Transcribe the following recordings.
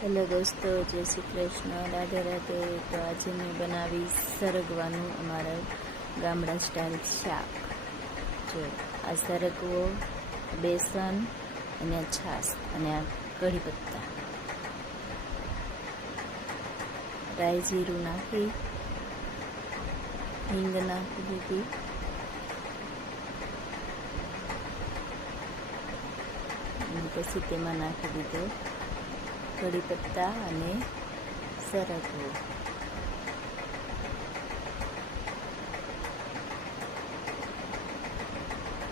Hello દોસ્તો, જય શ્રી કૃષ્ણ, રાધે રાધે. તો આજે મેં બનાવી સરગવાનું અમારા ગામડા સ્ટાઇલ શાક. જો આ સરગવો, બેસન અને છાશ અને આ કઢી પત્તા, રાઈ જીરું નાખી, હિંગ નાખી દીધી, અને પછી તેમાં નાખી દીધો કઢી પત્તા અને સરગવો.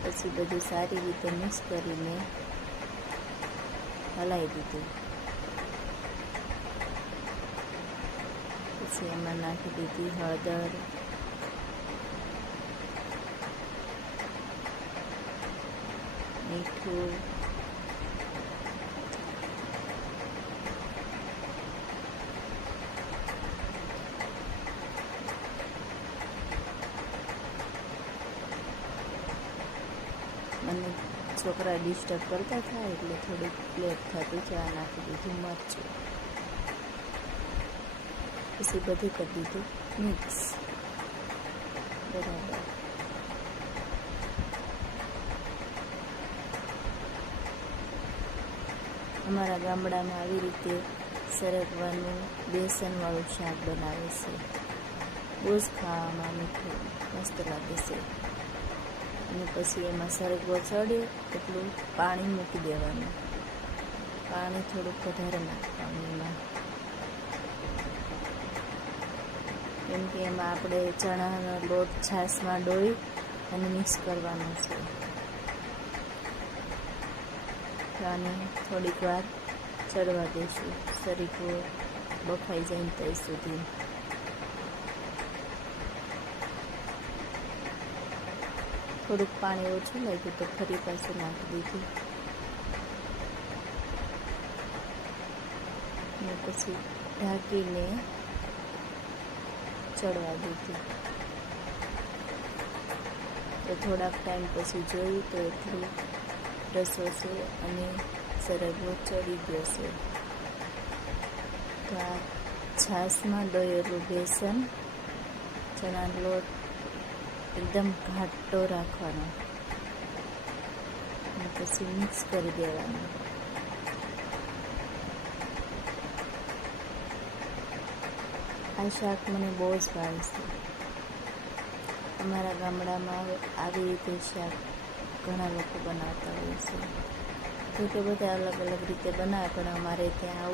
પછી બધું સારી રીતે મિક્સ કરીને હલાવી દીધું. પછી એમાં નાખી દીધી હળદર, મીઠું, મને છોકરા ડિસ્ટર્બ કરતા થાય એટલે થોડુંક લેટ થતું છે. આ નાખી દીધું મરચું, પછી બધું કરી દીધું મિક્સ બરાબર. અમારા ગામડામાં આવી રીતે સરગવાનું બેસનવાળું શાક બનાવે છે. બહુ જ ખાવામાં મીઠું મસ્ત લાગે છે. અને પછી એમાં સરગવો ચડે એટલું પાણી મૂકી દેવાનું. પાણી થોડુંક વધારે નાખવાનું એમાં, કેમ કે એમાં આપણે ચણાનો લોટ છાશમાં ડોઈ અને મિક્સ કરવાનો છે. આને થોડીક વાર ચડવા દઈશું, સરગવો બફાઈ જાય ત્યાં સુધી. થોડુંક પાણી ઓછું લાગ્યું તો ફરી પાછું નાખી દીધું, અને પછી ઢાંકીને ચડવા દીધું. તો થોડાક ટાઈમ પછી જોયું તો એટલું રસો છે અને સરગવો ચડી ગયો છે. તો આ છાશમાં દોયેલું બેસન, ચણાનો લોટ એકદમ ઘાટો રાખવાનો અને પછી મિક્સ કરી દેવાનું. આ શાક મને બહુ જ ભાવે છે. અમારા ગામડામાં આવી રીતે શાક ઘણા લોકો બનાવતા હોય છે. જો કે બધા અલગ અલગ રીતે બનાવે, પણ અમારે ત્યાં